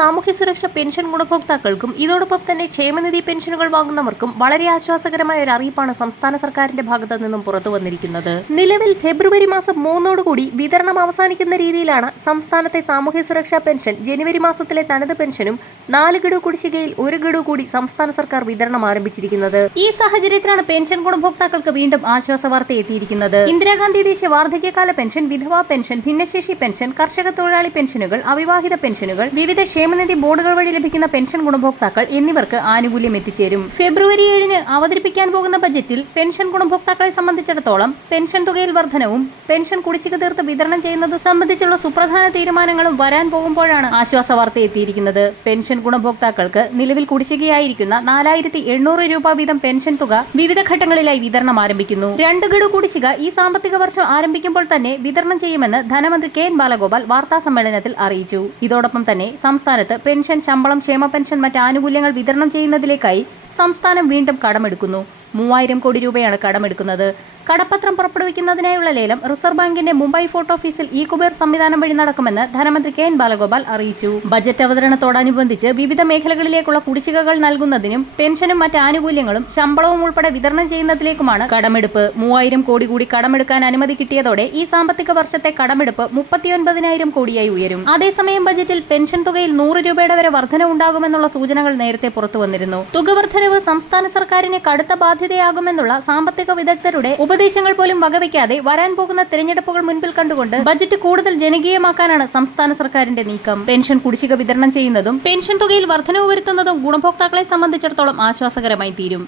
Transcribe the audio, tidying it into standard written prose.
സാമൂഹ്യ സുരക്ഷ പെൻഷൻ ഗുണഭോക്താക്കൾക്കും ഇതോടൊപ്പം തന്നെ ക്ഷേമനിധി പെൻഷനുകൾ വാങ്ങുന്നവർക്കും വളരെ ആശ്വാസകരമായ ഒരു അറിയിപ്പാണ് സംസ്ഥാന സർക്കാരിന്റെ ഭാഗത്തു നിന്നും പുറത്തു വന്നിരിക്കുന്നത്. നിലവിൽ ഫെബ്രുവരി മാസം 3 വിതരണം അവസാനിക്കുന്ന രീതിയിലാണ് സംസ്ഥാനത്തെ സാമൂഹ്യ സുരക്ഷാ പെൻഷൻ ജനുവരി മാസത്തിലെ തനത് പെൻഷനും 4 ഗഡു കുടിശ്ശികയിൽ 1 ഗഡു കൂടി സംസ്ഥാന സർക്കാർ വിതരണം ആരംഭിച്ചിരിക്കുന്നത്. ഈ സാഹചര്യത്തിലാണ് പെൻഷൻ ഗുണഭോക്താക്കൾക്ക് വീണ്ടും ആശ്വാസ വാർത്ത എത്തിയിരിക്കുന്നത്. ഇന്ദിരാഗാന്ധി ദേശീയ വാർദ്ധക്യകാല പെൻഷൻ, വിധവാ പെൻഷൻ, ഭിന്നശേഷി പെൻഷൻ, കർഷക തൊഴിലാളി പെൻഷനുകൾ, അവിവാഹിത പെൻഷനുകൾ, വിവിധ ക്ഷേമനിധി ബോർഡുകൾ വഴി ലഭിക്കുന്ന പെൻഷൻ ഗുണഭോക്താക്കൾ എന്നിവർക്ക് ആനുകൂല്യം എത്തിച്ചേരും. ഫെബ്രുവരി 7 അവതരിപ്പിക്കാൻ പോകുന്ന ബജറ്റിൽ പെൻഷൻ ഗുണഭോക്താക്കളെ സംബന്ധിച്ചിടത്തോളം പെൻഷൻ തുകയിൽ വർധനവും പെൻഷൻ കുടിശ്ശിക തീർത്ത് വിതരണം ചെയ്യുന്നത് സംബന്ധിച്ചുള്ള സുപ്രധാന തീരുമാനങ്ങളും വരാൻ പോകുമ്പോഴാണ് ആശ്വാസ വാർത്ത എത്തിയിരിക്കുന്നത്. പെൻഷൻ ഗുണഭോക്താക്കൾക്ക് നിലവിൽ കുടിശ്ശികയായിരിക്കുന്ന 4700 രൂപ വീതം പെൻഷൻ തുക വിവിധ ഘട്ടങ്ങളിലായി വിതരണം ആരംഭിക്കുന്നു. 2 ഗഡു കുടിശ്ശിക ഈ സാമ്പത്തിക വർഷം ആരംഭിക്കുമ്പോൾ തന്നെ വിതരണം ചെയ്യുമെന്ന് ധനമന്ത്രി കെ.എൻ. ബാലഗോപാൽ വാർത്താ സമ്മേളനത്തിൽ അറിയിച്ചു. ഇതോടൊപ്പം തന്നെ സംസ്ഥാനത്ത് പെൻഷൻ, ശമ്പളം, ക്ഷേമ പെൻഷൻ, മറ്റ് ആനുകൂല്യങ്ങൾ വിതരണം ചെയ്യുന്നതിലേക്കായി സംസ്ഥാനം വീണ്ടും കടമെടുക്കുന്നു. 3000 കോടി രൂപയാണ് കടമെടുക്കുന്നത്. കടപ്പത്രം പുറപ്പെടുവിക്കുന്നതിനായുള്ള ലേലം റിസർവ് ബാങ്കിന്റെ മുംബൈ ഫോർട്ട് ഓഫീസിൽ ഇ-കുബേർ സംവിധാനം വഴി നടക്കുമെന്ന് ധനമന്ത്രി കെ.എൻ. ബാലഗോപാൽ അറിയിച്ചു. ബജറ്റ് അവതരണത്തോടനുബന്ധിച്ച് വിവിധ മേഖലകളിലേക്കുള്ള കുടിശ്ശികകൾ നൽകുന്നതിനും പെൻഷനും മറ്റ് ആനുകൂല്യങ്ങളും ശമ്പളവും ഉൾപ്പെടെ വിതരണം ചെയ്യുന്നതിലേക്കുമാണ് കടമെടുപ്പ്. 3000 കോടി കൂടി കടമെടുക്കാൻ അനുമതി കിട്ടിയതോടെ ഈ സാമ്പത്തിക വർഷത്തെ കടമെടുപ്പ് 39,000 കോടിയായി ഉയരും. അതേസമയം ബജറ്റിൽ പെൻഷൻ തുകയിൽ 100 രൂപയുടെ വരെ വർധന ഉണ്ടാകുമെന്നുള്ള സൂചനകൾ നേരത്തെ പുറത്തുവന്നിരുന്നു. തുക വർധനവ് സംസ്ഥാന സർക്കാരിന് കടുത്ത ബാധ്യതയാകുമെന്നുള്ള സാമ്പത്തിക വിദഗ്ധരുടെ ഉപദേശങ്ങൾ പോലും വകവയ്ക്കാതെ വരാൻ പോകുന്ന തെരഞ്ഞെടുപ്പുകൾ മുൻപിൽ കണ്ടുകൊണ്ട് ബജറ്റ് കൂടുതൽ ജനകീയമാക്കാനാണ് സംസ്ഥാന സർക്കാരിന്റെ നീക്കം. പെൻഷൻ കുടിശ്ശിക വിതരണം ചെയ്യുന്നതും പെൻഷൻ തുകയിൽ വർധനവ് വരുത്തുന്നതും ഗുണഭോക്താക്കളെ സംബന്ധിച്ചിടത്തോളം ആശ്വാസകരമായി തീരും.